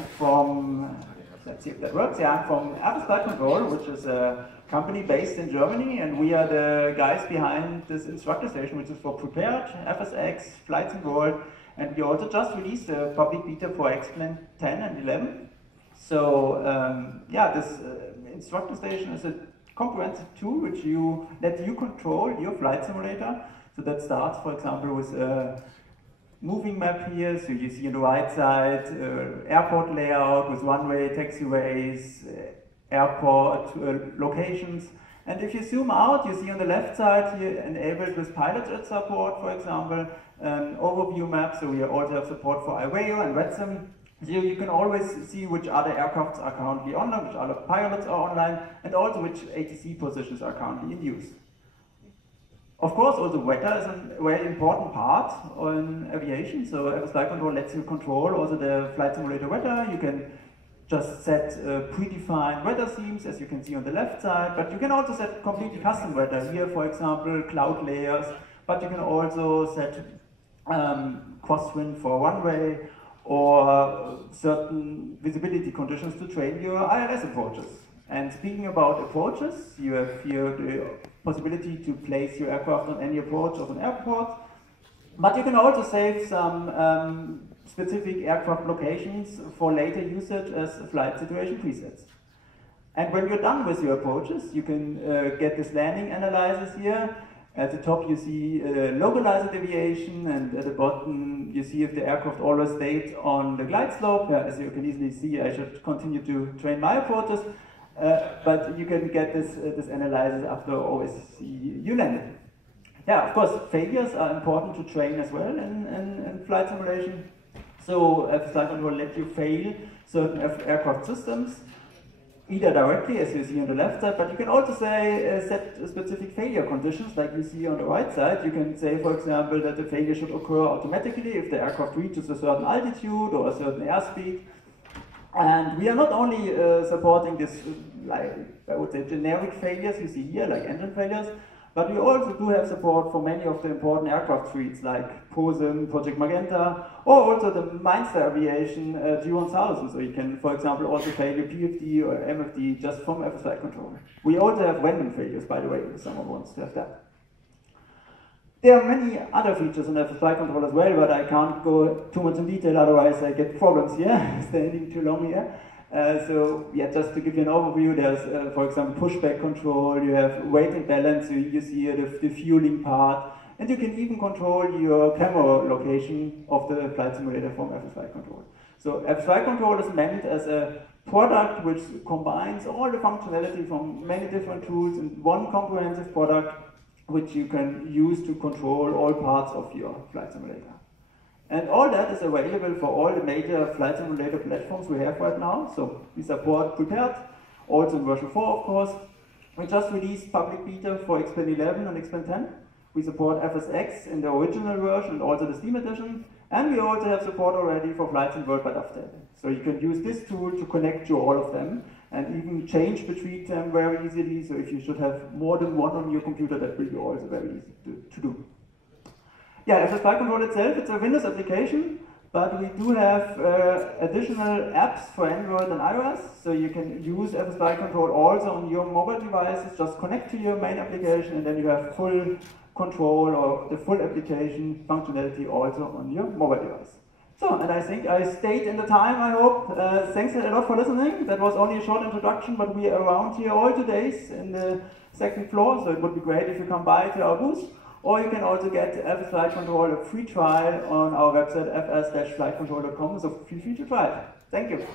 I'm from, let's see if that works. Yeah, I'm from Flight Control, which is a company based in Germany, and we are the guys behind this instructor station, which is for Prepared, FSX, FlightSimCon, and we also just released a public beta for X-Plan 10 and 11. So yeah, this instructor station is a comprehensive tool which lets you control your flight simulator. So that starts, for example, with a moving map here. So you see on the right side airport layout with runway, taxiways, airport locations. And if you zoom out, you see on the left side here enabled with pilot jet support, for example, an overview map. So we also have support for IWAO and FlightSim. So you can always see which other aircrafts are currently online, which other pilots are online, and also which ATC positions are currently in use. Of course, also weather is a very important part in aviation. So Flight Control lets you control also the flight simulator weather. You can just set predefined weather themes, as you can see on the left side, but you can also set completely custom weather. Here, for example, cloud layers, but you can also set crosswind for runway, or certain visibility conditions to train your ILS approaches. And speaking about approaches, you have here the possibility to place your aircraft on any approach of an airport, but you can also save some specific aircraft locations for later usage as flight situation presets. And when you're done with your approaches, you can get this landing analysis here. At the top you see localized deviation, and at the bottom you see if the aircraft always stayed on the glide slope. As you can easily see, I should continue to train my approaches, but you can get this analysis after always you landed. Yeah, of course, failures are important to train as well in flight simulation. So Flight Control lets you fail certain aircraft systems, either directly, as you see on the left side, but you can also say set specific failure conditions, like you see on the right side. You can say, for example, that the failure should occur automatically if the aircraft reaches a certain altitude or a certain airspeed. And we are not only supporting this, like I would say, generic failures you see here, like engine failures, but we also do have support for many of the important aircraft suites, like POSIM, Project Magenta, or also the Mainster Aviation G1000. So you can, for example, also fail your PFD or MFD just from Flight Control. We also have random failures, by the way, if someone wants to have that. There are many other features in Flight Control as well, but I can't go too much in detail, otherwise I get problems here, standing too long here. So yeah, just to give you an overview, there's, for example, pushback control, you have weight and balance, so you see here the fueling part, and you can even control your camera location of the flight simulator from Flight Control. So Flight Control is meant as a product which combines all the functionality from many different tools in one comprehensive product, which you can use to control all parts of your flight simulator. And all that is available for all the major flight simulator platforms we have right now. So we support Prepared, also in version 4, of course. We just released public beta for X-Plan 11 and X-Plan 10. We support FSX in the original version and also the Steam edition. And we also have support already for FlightSim World by Dovetail. So you can use this tool to connect to all of them and even change between them very easily. So if you should have more than one on your computer, that will be also very easy to do. Yeah, as Flight Control itself, it's a Windows application, but we do have additional apps for Android and iOS, so you can use Flight Control also on your mobile devices. Just connect to your main application, and then you have full control of the full application functionality also on your mobile device. So, and I think I stayed in the time, I hope. Thanks a lot for listening. That was only a short introduction, but we are around here all two days in the second floor, so it would be great if you come by to our booth. Or you can also get Flight Control a free trial on our website fs-flightcontrol.com, so feel free to try it. Thank you.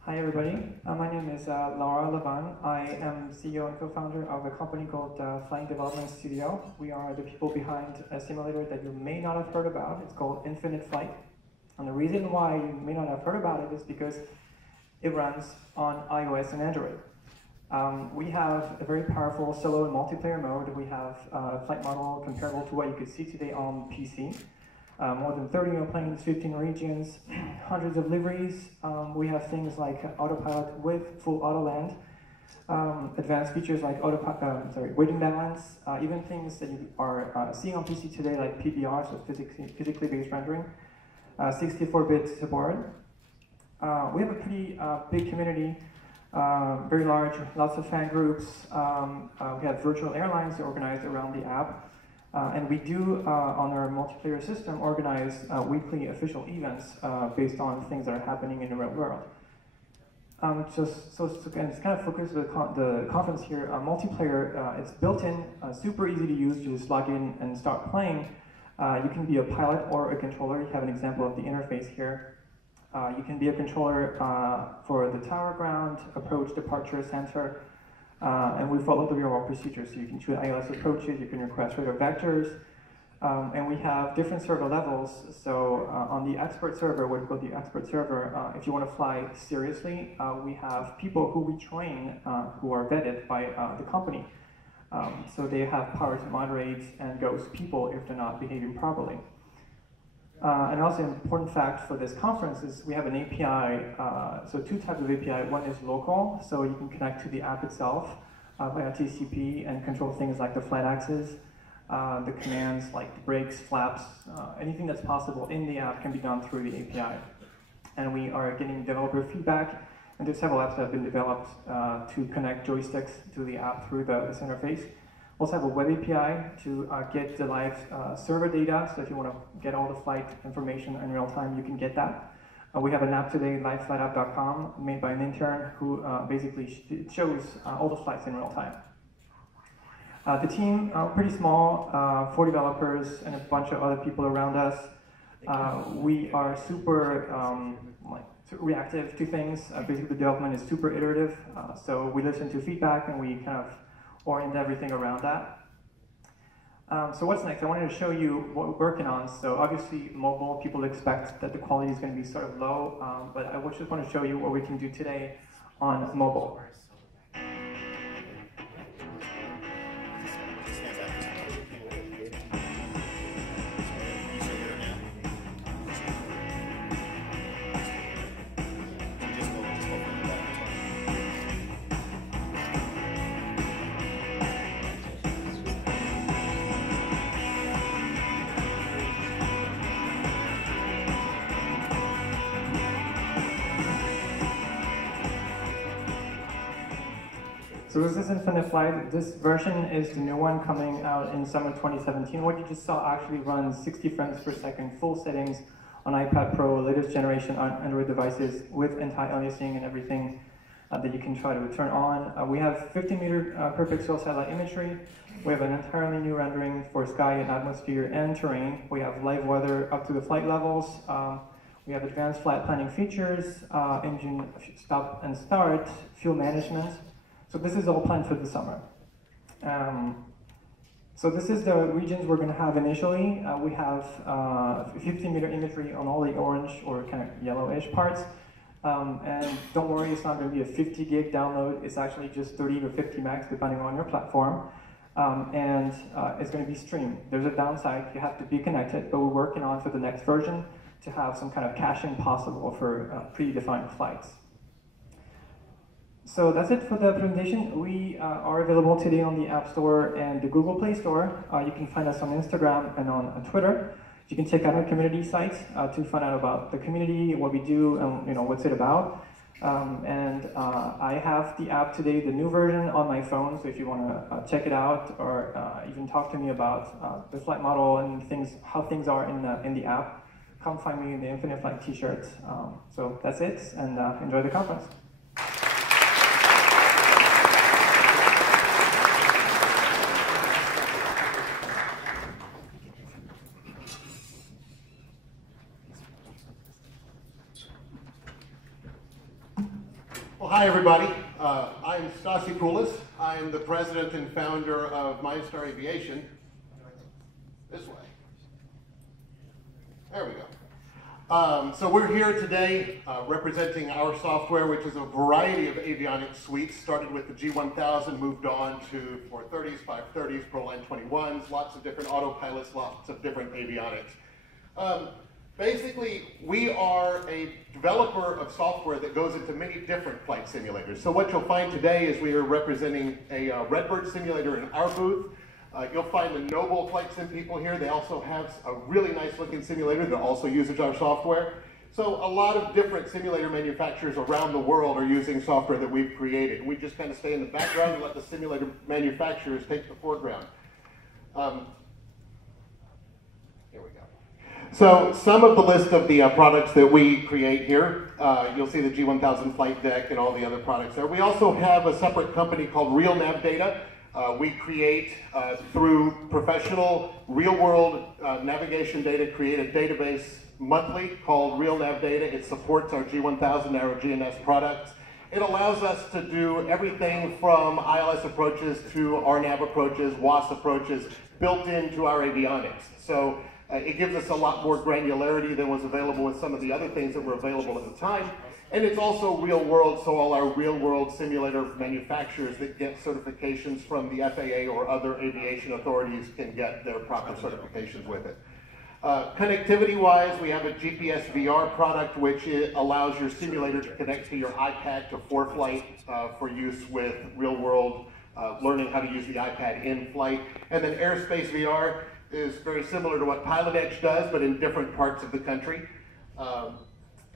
Hi everybody, my name is Laura Levan. I am CEO and co-founder of a company called Flying Development Studio. We are the people behind a simulator that you may not have heard about. It's called Infinite Flight. And the reason why you may not have heard about it is because it runs on iOS and Android. We have a very powerful solo and multiplayer mode. We have a flight model comparable to what you could see today on PC. more than 30 airplanes, 15 regions, hundreds of liveries. We have things like autopilot with full auto land, advanced features like weighting balance, even things that you are seeing on PC today like PBR, so physically based rendering, 64-bit support. We have a pretty big community, very large, lots of fan groups. We have virtual airlines organized around the app. And we do, on our multiplayer system, organize weekly official events based on things that are happening in the real world. So it's kind of focused with the conference here. Multiplayer, it's built in, super easy to use. You just log in and start playing. You can be a pilot or a controller. You have an example of the interface here. You can be a controller for the tower, ground, approach, departure, center. And we follow the real-world procedures. So you can choose ILS approaches, you can request radar vectors, and we have different server levels. So on the expert server, what we call the expert server, if you want to fly seriously, we have people who we train who are vetted by the company. So they have power to moderate and ghost people if they're not behaving properly. And also an important fact for this conference is we have an API, so two types of API. One is local, so you can connect to the app itself via TCP and control things like the flight axis, the commands like the brakes, flaps, anything that's possible in the app can be done through the API. And we are getting developer feedback, and there's several apps that have been developed to connect joysticks to the app through this interface. We also have a web API to get the live server data, so if you want to get all the flight information in real time, you can get that. We have an app today, liveflightapp.com, made by an intern who basically shows all the flights in real time. The team, pretty small, 4 developers and a bunch of other people around us. We are super reactive to things. Basically, the development is super iterative, so we listen to feedback and we kind of orient everything around that. So what's next? I wanted to show you what we're working on. So obviously mobile, people expect that the quality is going to be sort of low, but I just want to show you what we can do today on mobile. So this is Infinite Flight. This version is the new one coming out in summer 2017. What you just saw actually runs 60 frames per second, full settings on iPad Pro, latest generation on Android devices with anti-aliasing and everything that you can try to turn on. We have 50 meter per pixel satellite imagery. We have an entirely new rendering for sky and atmosphere and terrain. We have live weather up to the flight levels. We have advanced flight planning features, engine stop and start, fuel management. So this is all planned for the summer. So this is the regions we're going to have initially. We have 50 meter imagery on all the orange or kind of yellowish parts. And don't worry, it's not going to be a 50 gig download. It's actually just 30 or 50 megs depending on your platform. And it's going to be streamed. There's a downside, you have to be connected, but we're working on for the next version to have some kind of caching possible for predefined flights. So that's it for the presentation. We are available today on the App Store and the Google Play Store. You can find us on Instagram and on Twitter. You can check out our community site to find out about the community, what we do, and what's it about. I have the app today, the new version, on my phone. So if you want to check it out or even talk to me about the flight model and things, how things are in the app, come find me in the Infinite Flight T-shirt. So that's it, and enjoy the conference. Hi, everybody. I'm Stasi Poulis. I'm the president and founder of MindStar Aviation. This way. There we go. So we're here today representing our software, which is a variety of avionics suites. Started with the G1000, moved on to 430s, 530s, ProLine 21s, lots of different autopilots, lots of different avionics. Basically, we are a developer of software that goes into many different flight simulators. So what you'll find today is we are representing a Redbird simulator in our booth. You'll find the Noble Flight Sim people here. They also have a really nice looking simulator that also uses our software. So a lot of different simulator manufacturers around the world are using software that we've created. We just kind of stay in the background and let the simulator manufacturers take the foreground. Here we go. So some of the list of the products that we create here, you'll see the G1000 flight deck and all the other products there. We also have a separate company called Real Nav Data. We create, through professional real-world navigation data, create a database monthly called Real Nav Data. It supports our G1000 and our GNS products. It allows us to do everything from ILS approaches to RNAV approaches, WAS approaches, built into our avionics. So it gives us a lot more granularity than was available with some of the other things that were available at the time. And it's also real world, so all our real world simulator manufacturers that get certifications from the FAA or other aviation authorities can get their proper certifications with it. Connectivity-wise, we have a GPS VR product which allows your simulator to connect to your iPad to ForeFlight for use with real world learning how to use the iPad in flight. And then Airspace VR is very similar to what Pilot Edge does, but in different parts of the country.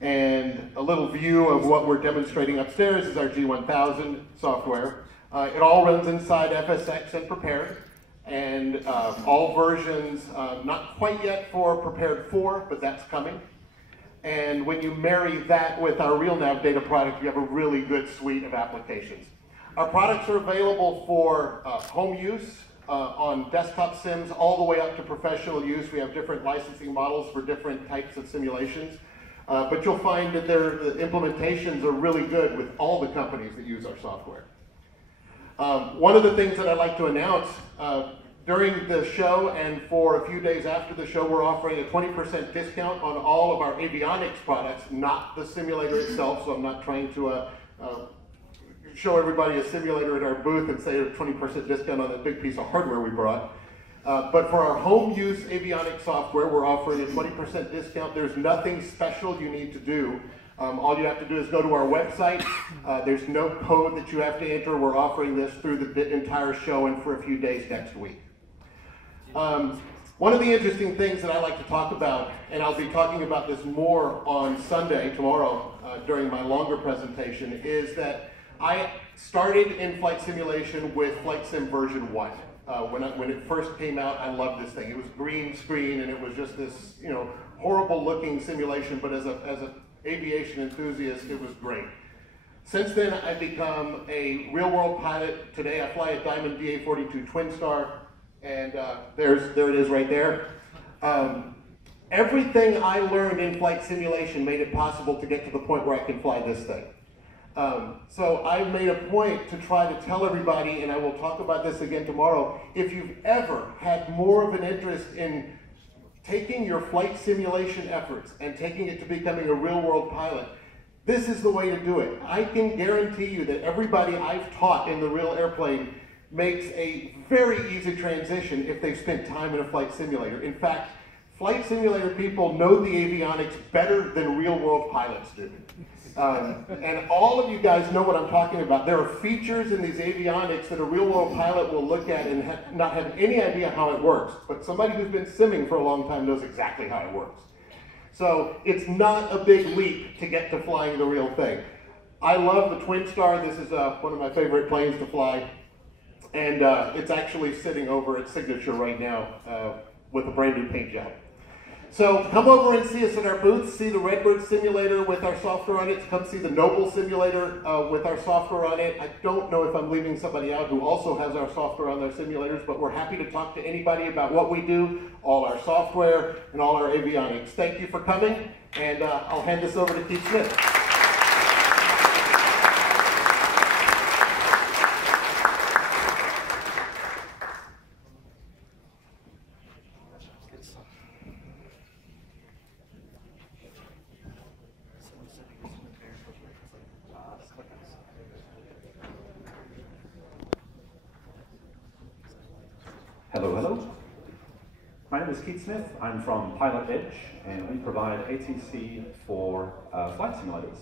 And a little view of what we're demonstrating upstairs is our G1000 software. It all runs inside FSX and Prepared, and all versions, not quite yet for Prepared 4, but that's coming. And when you marry that with our Real Nav Data product, you have a really good suite of applications. Our products are available for home use, on desktop sims, all the way up to professional use. We have different licensing models for different types of simulations. But you'll find that the implementations are really good with all the companies that use our software. One of the things that I'd like to announce, during the show and for a few days after the show, we're offering a 20% discount on all of our avionics products, not the simulator itself, so I'm not trying to show everybody a simulator at our booth and say a 20% discount on that big piece of hardware we brought. But for our home use avionics software, we're offering a 20% discount. There's nothing special you need to do. All you have to do is go to our website. There's no code that you have to enter. We're offering this through the entire show and for a few days next week. One of the interesting things that I like to talk about, and I'll be talking about this more on Sunday, tomorrow, during my longer presentation, is that I started in flight simulation with FlightSim version 1. When it first came out, I loved this thing. It was green screen, and it was just this, horrible looking simulation, but as an aviation enthusiast, it was great. Since then, I've become a real world pilot. Today, I fly a Diamond DA-42 Twin Star, and there it is right there. Everything I learned in flight simulation made it possible to get to the point where I can fly this thing. So I made a point to try to tell everybody, and I will talk about this again tomorrow, if you've ever had more of an interest in taking your flight simulation efforts and taking it to becoming a real-world pilot, this is the way to do it. I can guarantee you that everybody I've taught in the real airplane makes a very easy transition if they've spent time in a flight simulator. In fact, flight simulator people know the avionics better than real-world pilots do. And all of you guys know what I'm talking about. There are features in these avionics that a real-world pilot will look at and not have any idea how it works. But somebody who's been simming for a long time knows exactly how it works. So it's not a big leap to get to flying the real thing. I love the Twin Star. This is one of my favorite planes to fly. And it's actually sitting over its signature right now with a brand new paint job. So come over and see us at our booth, see the Redbird simulator with our software on it, come see the Noble simulator with our software on it. I don't know if I'm leaving somebody out who also has our software on their simulators, but we're happy to talk to anybody about what we do, all our software, and all our avionics. Thank you for coming, and I'll hand this over to Keith Smith. Hello, hello. My name is Keith Smith. I'm from Pilot Edge, and we provide ATC for flight simulators.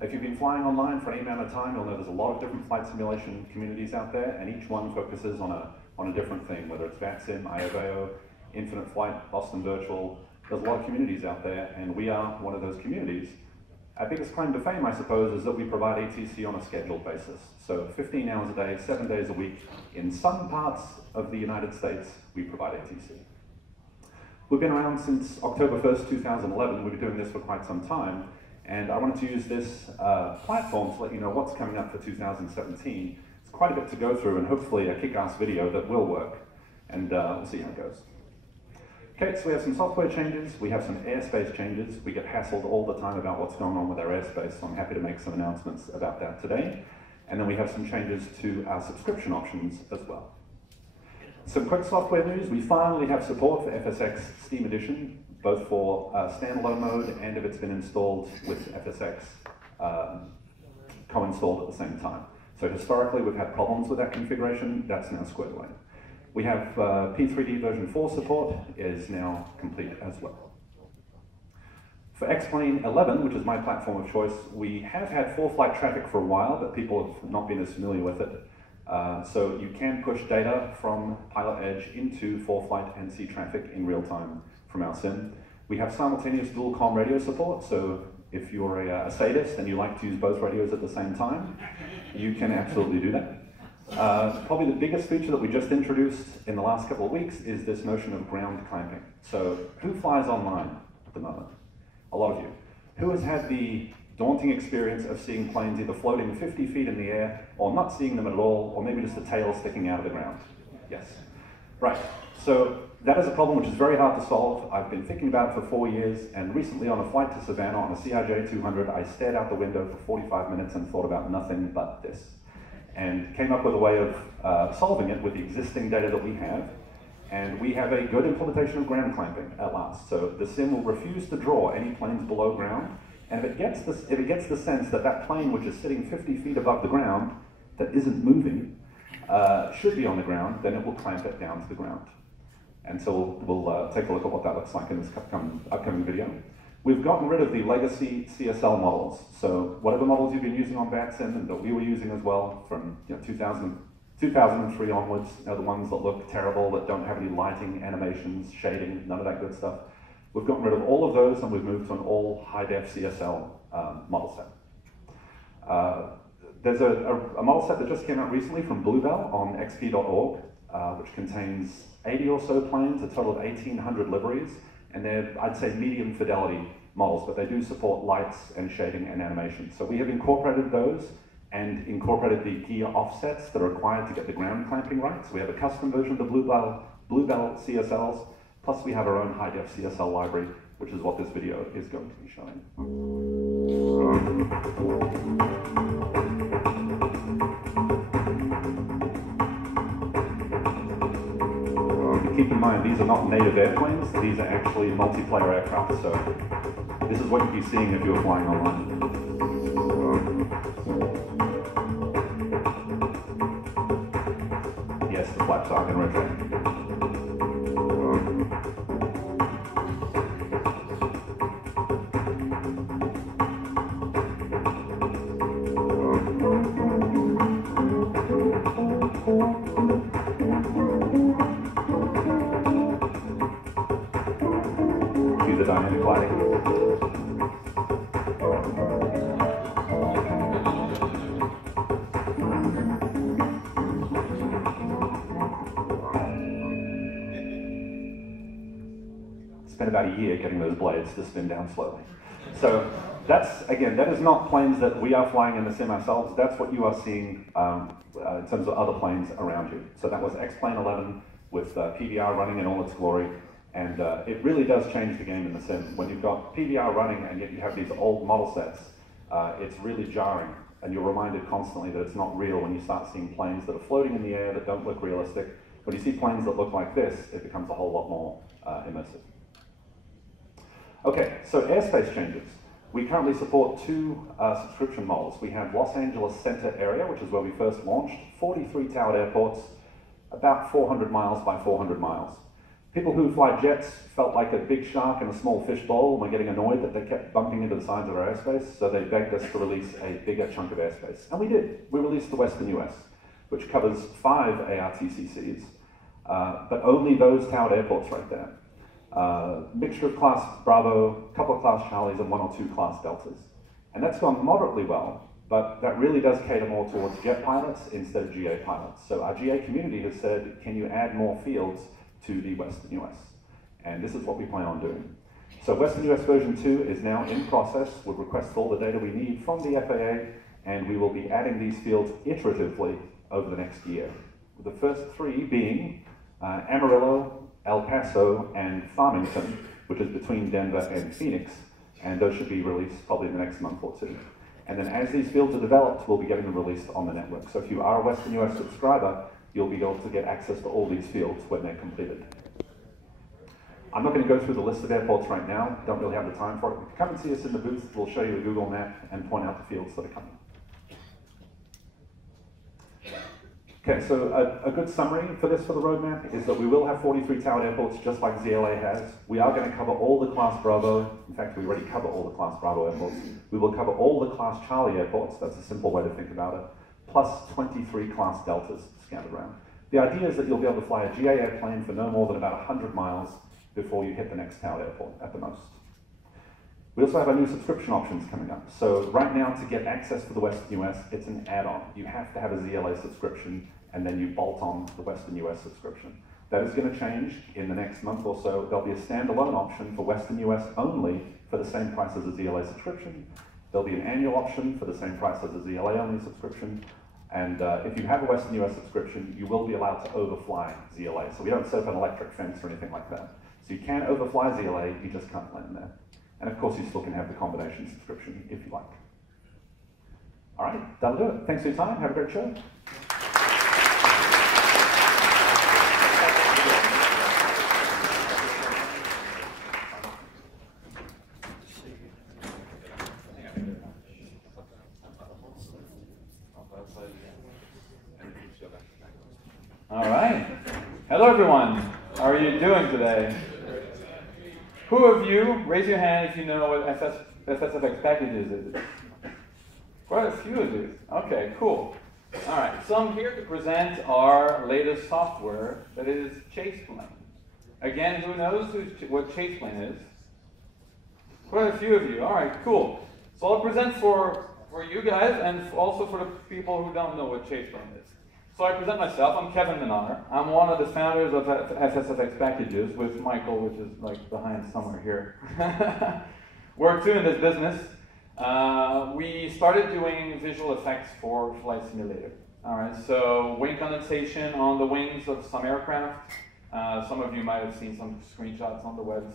If you've been flying online for any amount of time, you'll know there's a lot of different flight simulation communities out there, and each one focuses on a different thing, whether it's FlightSim, IOVAO, Infinite Flight, Boston Virtual. There's a lot of communities out there, and we are one of those communities. Our biggest claim to fame, I suppose, is that we provide ATC on a scheduled basis. So 15 hours a day, 7 days a week, in some parts of the United States, we provide ATC. We've been around since October 1st, 2011. We've been doing this for quite some time, and I wanted to use this platform to let you know what's coming up for 2017. It's quite a bit to go through, and hopefully a kick-ass video that will work, and we'll see how it goes. Okay, so we have some software changes, we have some airspace changes. We get hassled all the time about what's going on with our airspace, so I'm happy to make some announcements about that today. And then we have some changes to our subscription options as well. Some quick software news. We finally have support for FSX Steam Edition, both for standalone mode and if it's been installed with FSX co-installed at the same time. So historically we've had problems with that configuration. That's now squared away. We have P3D version 4 support is now complete as well. For X-Plane 11, which is my platform of choice, we have had for-flight traffic for a while, but people have not been as familiar with it. So you can push data from Pilot Edge into for-flight and see traffic in real time from our sim. We have simultaneous dual-com radio support, so if you're a sadist and you like to use both radios at the same time, you can absolutely do that. Probably the biggest feature that we just introduced in the last couple of weeks is this notion of ground clamping. So who flies online at the moment? A lot of you. Who has had the daunting experience of seeing planes either floating 50 feet in the air or not seeing them at all, or maybe just a tail sticking out of the ground? Yes. Right. So that is a problem which is very hard to solve. I've been thinking about it for 4 years, and recently on a flight to Savannah on a CRJ 200, I stared out the window for 45 minutes and thought about nothing but this, and came up with a way of solving it with the existing data that we have. And we have a good implementation of ground clamping at last. So the sim will refuse to draw any planes below ground, and if it gets the sense that that plane which is sitting 50 feet above the ground, that isn't moving, should be on the ground, then it will clamp it down to the ground. And so we'll take a look at what that looks like in this upcoming video. We've gotten rid of the legacy CSL models. So whatever models you've been using on VATSIM and that we were using as well from 2003 onwards, the ones that look terrible, that don't have any lighting, animations, shading, none of that good stuff. We've gotten rid of all of those and we've moved to an all high-def CSL model set. There's a model set that just came out recently from Bluebell on xp.org, which contains 80 or so planes, a total of 1,800 liveries, and they're, I'd say, medium fidelity models, but they do support lights and shading and animation. So we have incorporated those and incorporated the gear offsets that are required to get the ground clamping right. So we have a custom version of the Bluebell CSLs, plus we have our own high-def CSL library, which is what this video is going to be showing. Keep in mind, these are not native airplanes, these are actually multiplayer aircraft, so this is what you'd be seeing if you were flying online. Yes, the flaps are going to rotate. The dynamic lighting. Spent about a year getting those blades to spin down slowly. So that's, again, that is not planes that we are flying in the sim ourselves. That's what you are seeing in terms of other planes around you. So that was X-Plane 11 with PVR running in all its glory. And it really does change the game in the sim. When you've got PVR running and yet you have these old model sets, it's really jarring. And you're reminded constantly that it's not real when you start seeing planes that are floating in the air that don't look realistic. When you see planes that look like this, it becomes a whole lot more immersive. Okay, so airspace changes. We currently support 2 subscription models. We have Los Angeles Center area, which is where we first launched, 43 towered airports, about 400 miles by 400 miles. People who fly jets felt like a big shark in a small fish bowl and were getting annoyed that they kept bumping into the sides of our airspace, so they begged us to release a bigger chunk of airspace. And we did. We released the Western US, which covers 5 ARTCCs, but only those towered airports right there. Mixture of Class Bravo, a couple of Class Charlies, and 1 or 2 Class Deltas. And that's gone moderately well, but that really does cater more towards jet pilots instead of GA pilots. So our GA community has said, can you add more fields to the Western US? And this is what we plan on doing. So Western US version 2 is now in process. We've requested all the data we need from the FAA, and we will be adding these fields iteratively over the next year. The first 3 being Amarillo, El Paso, and Farmington, which is between Denver and Phoenix, and those should be released probably in the next month or 2. And then as these fields are developed, we'll be getting them released on the network. So if you are a Western US subscriber, you'll be able to get access to all these fields when they're completed. I'm not going to go through the list of airports right now, don't really have the time for it. If you come and see us in the booth, we'll show you a Google map and point out the fields that are coming. Okay, so a good summary for this, for the roadmap, is that we will have 43 towered airports just like ZLA has. We are going to cover all the Class Bravo. In fact, we already cover all the Class Bravo airports. We will cover all the Class Charlie airports. That's a simple way to think about it. Plus 23 Class Deltas scattered around. The idea is that you'll be able to fly a GA airplane for no more than about 100 miles before you hit the next towered airport at the most. We also have our new subscription options coming up. So right now, to get access to the Western US, it's an add-on. You have to have a ZLA subscription, and then you bolt on the Western US subscription. That is going to change in the next month or so. There'll be a standalone option for Western US only for the same price as a ZLA subscription. There'll be an annual option for the same price as a ZLA only subscription. And if you have a Western US subscription, you will be allowed to overfly ZLA. So we don't set up an electric fence or anything like that. So you can overfly ZLA, you just can't land there. And of course, you still can have the combination subscription if you like. All right, that'll do it. Thanks for your time. Have a great show. All right. Hello, everyone. How are you doing today? Who of you, raise your hand if you know what FSFX packages is. Quite a few of you. Okay, cool. All right, so I'm here to present our latest software that is Chaseplane. Again, who knows what Chaseplane is? Quite a few of you. All right, cool. So I'll present for you guys and also for the people who don't know what Chaseplane is. So I present myself. I'm Kevin Minar. I'm one of the founders of FSFX Packages with Michael, which is like behind somewhere here. We're 2 in this business. We started doing visual effects for Flight Simulator. All right, so wing condensation on the wings of some aircraft. Some of you might have seen some screenshots on the web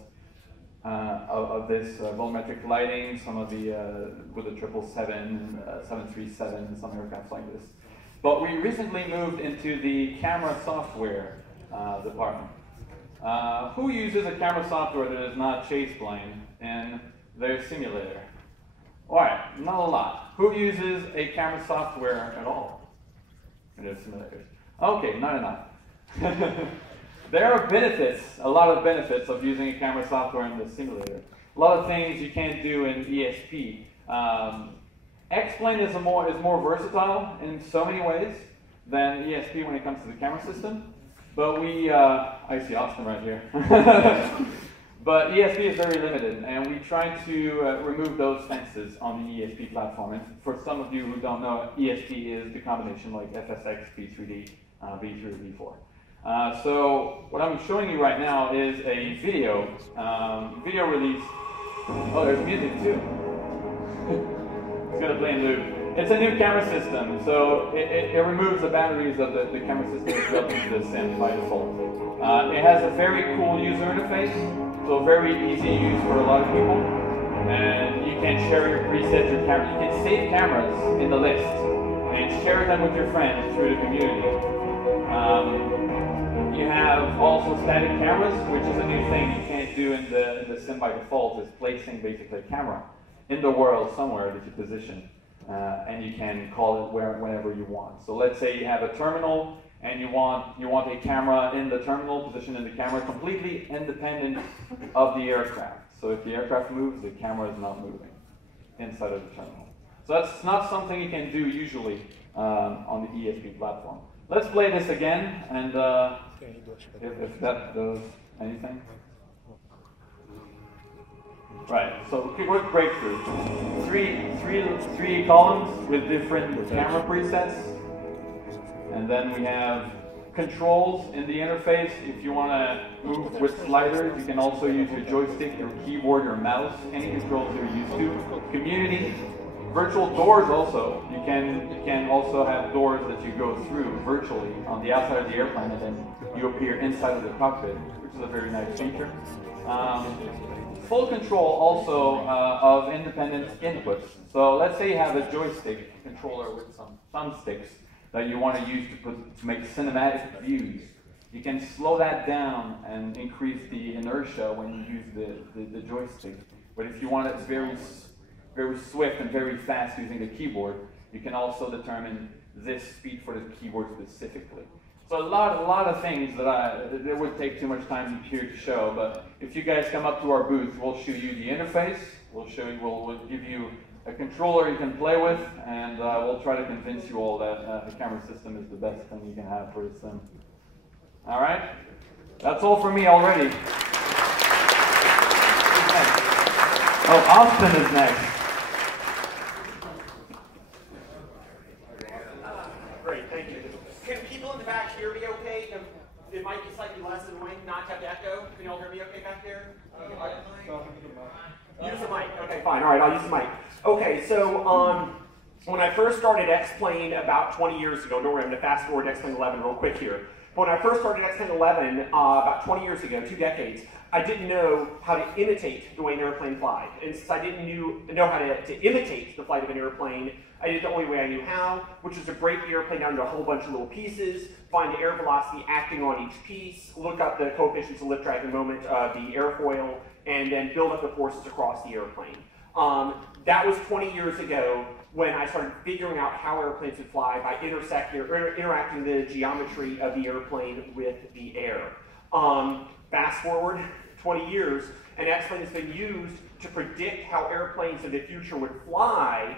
of this volumetric lighting. Some of the with the 777, 737, some aircraft like this. But we recently moved into the camera software department. Who uses a camera software that is not Chaseplane in their simulator? All right, not a lot. Who uses a camera software at all in their simulators? Okay, not enough. There are benefits, a lot of benefits of using a camera software in the simulator. A lot of things you can't do in ESP. X-Plane is more versatile in so many ways than ESP when it comes to the camera system. But I see Austin right here. But ESP is very limited, and we try to remove those fences on the ESP platform. And for some of you who don't know, ESP is the combination like FSX, P3D, V3, V4. So what I'm showing you right now is a video release. Oh, there's music too. It's going to play in loop. It's a new camera system, so it removes the batteries of the camera system that's built into the sim by default. It has a very cool user interface, so very easy use for a lot of people. And you can share your presets, your camera. You can save cameras in the list and share them with your friends through the community. You have also static cameras, which is a new thing you can't do in the sim by default. Is placing basically a camera in the world somewhere that you position, and you can call it whenever you want. So let's say you have a terminal and you want a camera in the terminal, position in the camera, completely independent of the aircraft. So if the aircraft moves, the camera is not moving inside of the terminal. So that's not something you can do usually on the ESP platform. Let's play this again, and if that does anything. Right, so quick breakthrough. Three columns with different camera presets. And then we have controls in the interface. If you want to move with sliders, you can also use your joystick, your keyboard, your mouse, any controls you're used to. Community, virtual doors also. You can also have doors that you go through virtually on the outside of the airplane, and then you appear inside of the cockpit, which is a very nice feature. Full control also of independent inputs. So let's say you have a joystick controller with some thumbsticks that you want to use to make cinematic views. You can slow that down and increase the inertia when you use the joystick. But if you want it very swift and very fast using the keyboard, you can also determine this speed for the keyboard specifically. So a lot of things that would take too much time here to show, but if you guys come up to our booth, we'll show you the interface, we'll give you a controller you can play with, and we'll try to convince you all that the camera system is the best thing you can have for a sim. All right? That's all for me already. Who's next? Oh, Austin is next. Great, thank you. Can people in the back hear me okay? It might be slightly less annoying not to have echo. Can you all hear me okay back there? Use the mic. Okay, fine. All right, I'll use the mic. Okay, so when I first started X-Plane about 20 years ago, don't worry, I'm going to fast forward to X-Plane 11 real quick here. But when I first started X-Plane 11 about 20 years ago, 2 decades, I didn't know how to imitate the way an airplane flies. And since I didn't know how to imitate the flight of an airplane, I did the only way I knew how, which is to break the airplane down into a whole bunch of little pieces, find the air velocity acting on each piece, look up the coefficients of lift, drag, and moment of the airfoil, and then build up the forces across the airplane. That was 20 years ago when I started figuring out how airplanes would fly by interacting the geometry of the airplane with the air. Fast forward 20 years, and X-Plane has been used to predict how airplanes in the future would fly,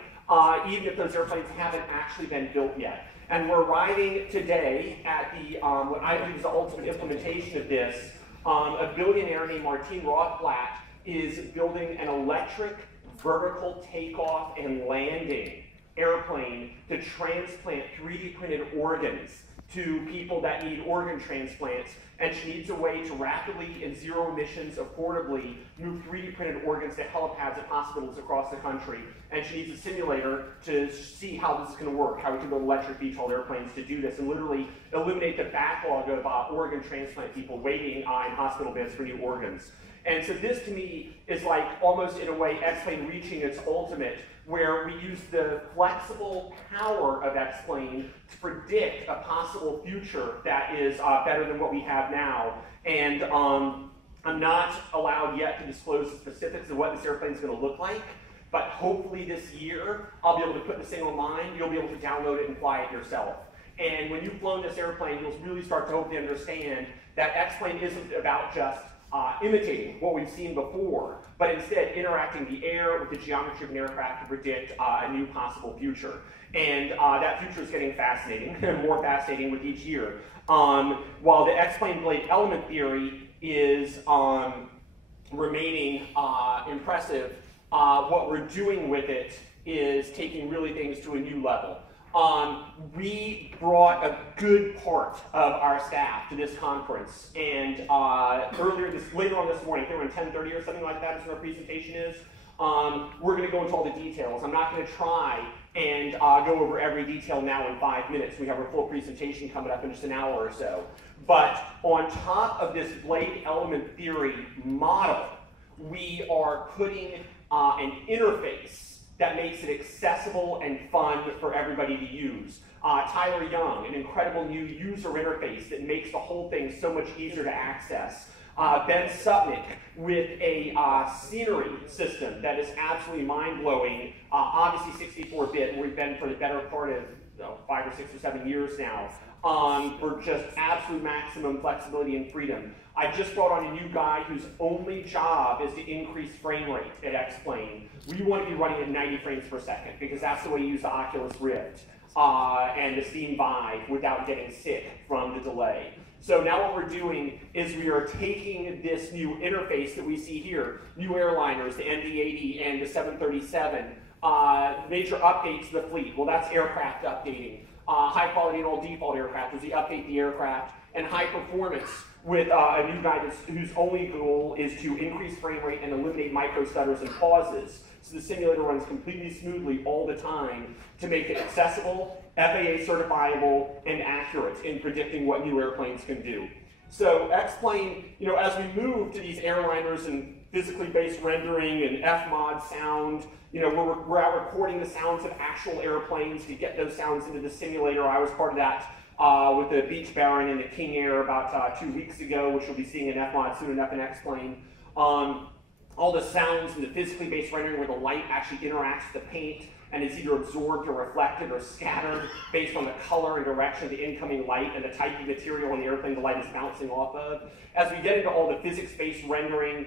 even if those airplanes haven't actually been built yet. And we're arriving today at the what I believe is the ultimate implementation of this. A billionaire named Martin Rothblatt is building an electric vertical takeoff and landing airplane to transplant 3D printed organs to people that need organ transplants, and she needs a way to rapidly and zero emissions affordably move 3D printed organs to helipads at hospitals across the country. And she needs a simulator to see how this is going to work, how we can build electric VTOL airplanes to do this and literally eliminate the backlog of organ transplant people waiting in hospital beds for new organs. And so this to me is like almost in a way X-Plane reaching its ultimate, where we use the flexible power of X-Plane to predict a possible future that is better than what we have now. And I'm not allowed yet to disclose the specifics of what this airplane is going to look like, but hopefully this year I'll be able to put this thing online, you'll be able to download it and fly it yourself. And when you've flown this airplane, you'll really start to hopefully understand that X-Plane isn't about just imitating what we've seen before, but instead interacting the air with the geometry of an aircraft to predict a new possible future. And that future is getting fascinating, more fascinating with each year. While the X-Plane blade element theory is remaining impressive, what we're doing with it is taking really things to a new level. We brought a good part of our staff to this conference, and later on this morning, I think around 10:30 or something like that is what our presentation is. We're going to go into all the details. I'm not going to try and go over every detail now in 5 minutes. We have our full presentation coming up in just an hour or so. But on top of this blade element theory model, we are putting an interface that makes it accessible and fun for everybody to use. Tyler Young, an incredible new user interface that makes the whole thing so much easier to access. Ben Supnick with a scenery system that is absolutely mind-blowing, obviously 64-bit, where we've been for the better part of 5 or 6 or 7 years now, for just absolute maximum flexibility and freedom. I just brought on a new guy whose only job is to increase frame rate at X-Plane. We want to be running at 90 frames per second because that's the way you use the Oculus Rift and the Steam Vive without getting sick from the delay. So now what we're doing is we are taking this new interface that we see here, new airliners, the ND80 and the 737, major updates to the fleet. Well, that's aircraft updating. High quality and all default aircraft as we update the aircraft, and high performance with a new guy whose only goal is to increase frame rate and eliminate micro stutters and pauses. So the simulator runs completely smoothly all the time to make it accessible, FAA certifiable, and accurate in predicting what new airplanes can do. So X-Plane, as we move to these airliners and physically based rendering and FMOD sound, we're out recording the sounds of actual airplanes to get those sounds into the simulator. I was part of that with the Beach Baron and the King Air about 2 weeks ago, which we'll be seeing in FMOD soon enough in X-Plane. All the sounds and the physically based rendering where the light actually interacts with the paint and it's either absorbed or reflected or scattered based on the color and direction of the incoming light and the type of material on the airplane the light is bouncing off of. As we get into all the physics-based rendering,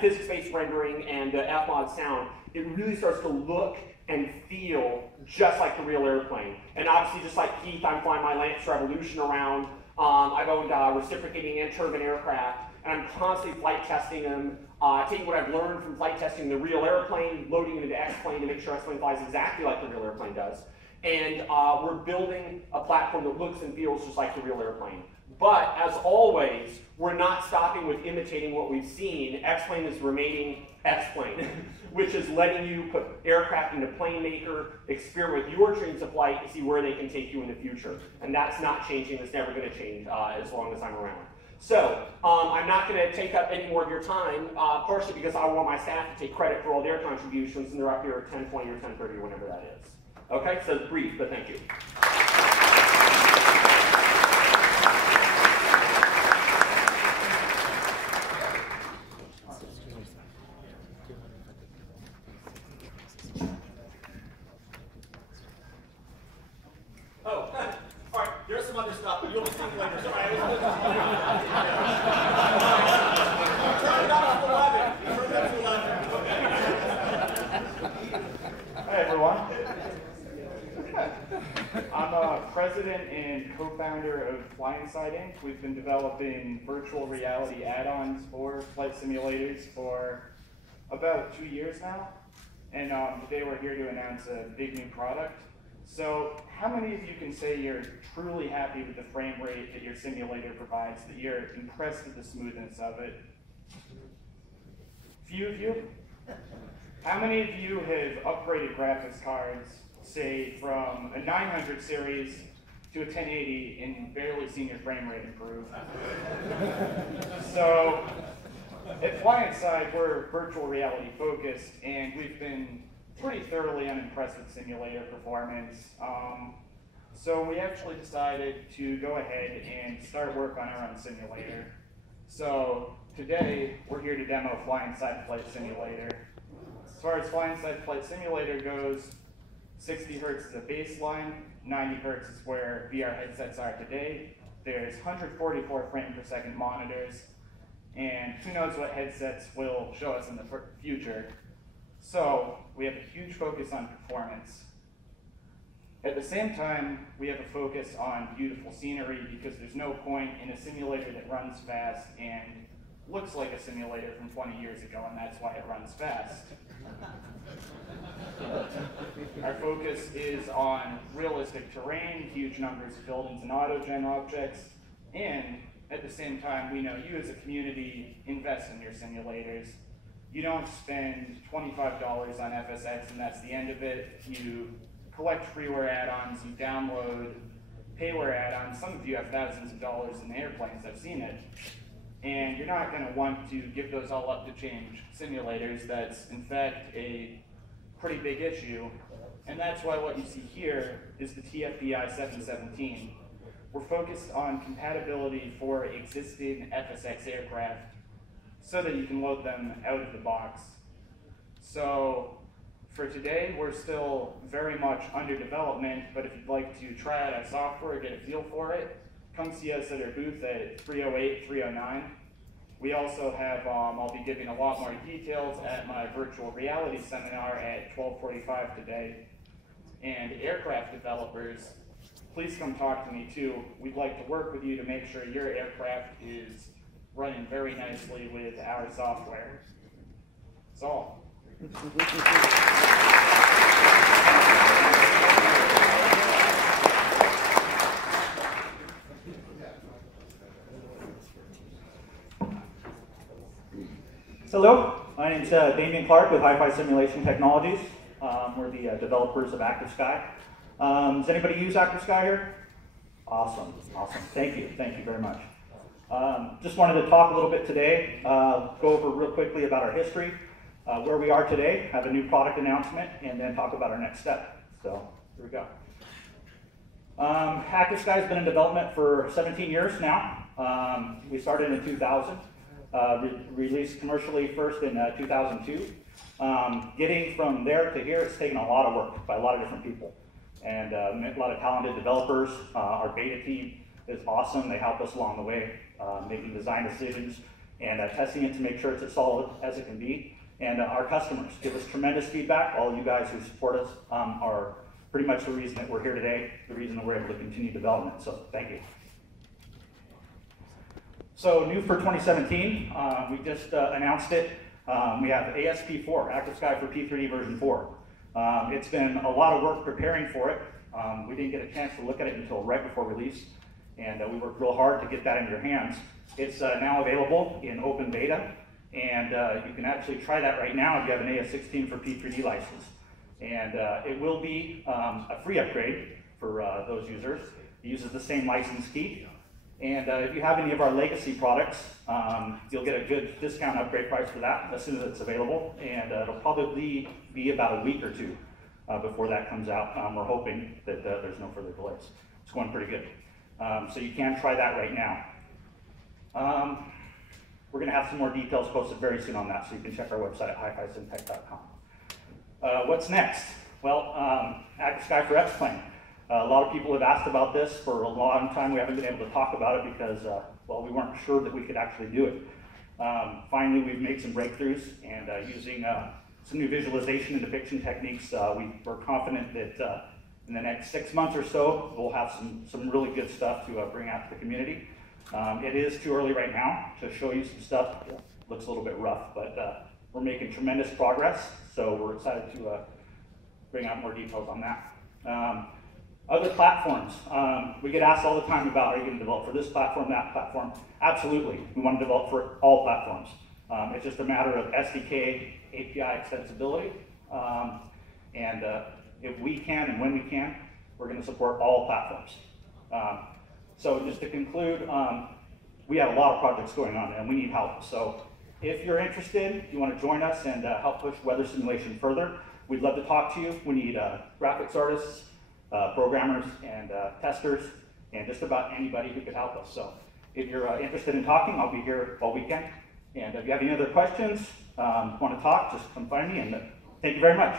physics-based rendering and FMOD sound, it really starts to look and feel just like the real airplane. And obviously, just like Keith, I'm flying my Lance Revolution around. I've owned reciprocating and turbine aircraft, and I'm constantly flight testing them, taking what I've learned from flight testing the real airplane, loading it into X-Plane to make sure X-Plane flies exactly like the real airplane does. And we're building a platform that looks and feels just like the real airplane. But as always, we're not stopping with imitating what we've seen. X-Plane is remaining X-Plane, which is letting you put aircraft into plane maker, experiment with your dreams of flight to see where they can take you in the future. And that's not changing. It's never going to change as long as I'm around. So I'm not going to take up any more of your time, partially because I want my staff to take credit for all their contributions, and they're up here at 10:20 or 10:30 or whatever that is. Okay, so brief, but thank you. We've been developing virtual reality add-ons for flight simulators for about 2 years now, and today we're here to announce a big new product. So how many of you can say you're truly happy with the frame rate that your simulator provides, that you're impressed with the smoothness of it? Few of you? How many of you have upgraded graphics cards, say from a 900 series to a 1080 and barely seen your frame rate improve? So at FlightSide, we're virtual reality focused, and we've been pretty thoroughly unimpressed with simulator performance. So we actually decided to go ahead and start work on our own simulator. So today, we're here to demo FlightSide Flight Simulator. As far as FlightSide Flight Simulator goes, 60 hertz is a baseline, 90 hertz is where VR headsets are today. There's 144 frame per second monitors, and who knows what headsets will show us in the future. So we have a huge focus on performance. At the same time, we have a focus on beautiful scenery because there's no point in a simulator that runs fast and looks like a simulator from 20 years ago, and that's why it runs fast. Our focus is on realistic terrain, huge numbers of buildings and autogen objects, and at the same time, we know you as a community invest in your simulators. You don't spend $25 on FSX and that's the end of it. You collect freeware add-ons, you download payware add-ons. Some of you have thousands of dollars in the airplanes, I've seen it. And you're not going to want to give those all up to change simulators. That's, in fact, a pretty big issue. And that's why what you see here is the TFBI 717. we're focused on compatibility for existing FSX aircraft so that you can load them out of the box. So for today, we're still very much under development, but if you'd like to try out our software, get a feel for it, come see us at our booth at 308, 309. We also have, I'll be giving a lot more details at my virtual reality seminar at 12:45 today. And aircraft developers, please come talk to me too. We'd like to work with you to make sure your aircraft is running very nicely with our software. That's all. Hello, my name is Damian Clark with Hi-Fi Simulation Technologies. We're the developers of ActiveSky. Does anybody use ActiveSky here? Awesome, awesome. Thank you very much. Just wanted to talk a little bit today, go over real quickly about our history, where we are today, have a new product announcement, and then talk about our next step. So, here we go. ActiveSky has been in development for 17 years now. We started in 2000. Released commercially first in 2002. Getting from there to here, it's taken a lot of work by a lot of different people. And a lot of talented developers. Our beta team is awesome. They help us along the way, making design decisions and testing it to make sure it's as solid as it can be. And our customers give us tremendous feedback. All you guys who support us are pretty much the reason that we're here today, the reason that we're able to continue development. So thank you. So new for 2017, we just announced it. We have ASP4, ActiveSky for P3D version 4. It's been a lot of work preparing for it. We didn't get a chance to look at it until right before release, and we worked real hard to get that in your hands. It's now available in open beta, and you can actually try that right now if you have an AS16 for P3D license. And it will be a free upgrade for those users. It uses the same license key. And if you have any of our legacy products, you'll get a good discount upgrade price for that as soon as it's available. And it'll probably be about a week or two before that comes out. We're hoping that there's no further delays. It's going pretty good. So you can try that right now. We're going to have some more details posted very soon on that, so you can check our website at hifisimtech.com. What's next? Well, ActiveSky for X-Plane. A lot of people have asked about this for a long time. We haven't been able to talk about it because, well, we weren't sure that we could actually do it. Finally, we've made some breakthroughs, and using some new visualization and depiction techniques, we're confident that in the next 6 months or so, we'll have some really good stuff to bring out to the community. It is too early right now to show you some stuff. It looks a little bit rough, but we're making tremendous progress, so we're excited to bring out more details on that. Other platforms. We get asked all the time about, are you going to develop for this platform, that platform? Absolutely. We want to develop for all platforms. It's just a matter of SDK, API extensibility. And if we can and when we can, we're going to support all platforms. So just to conclude, we have a lot of projects going on and we need help. So if you're interested, you want to join us and help push weather simulation further, we'd love to talk to you. We need graphics artists, programmers and testers, and just about anybody who could help us. So if you're interested in talking, I'll be here all weekend. And if you have any other questions, want to talk, just come find me, and thank you very much.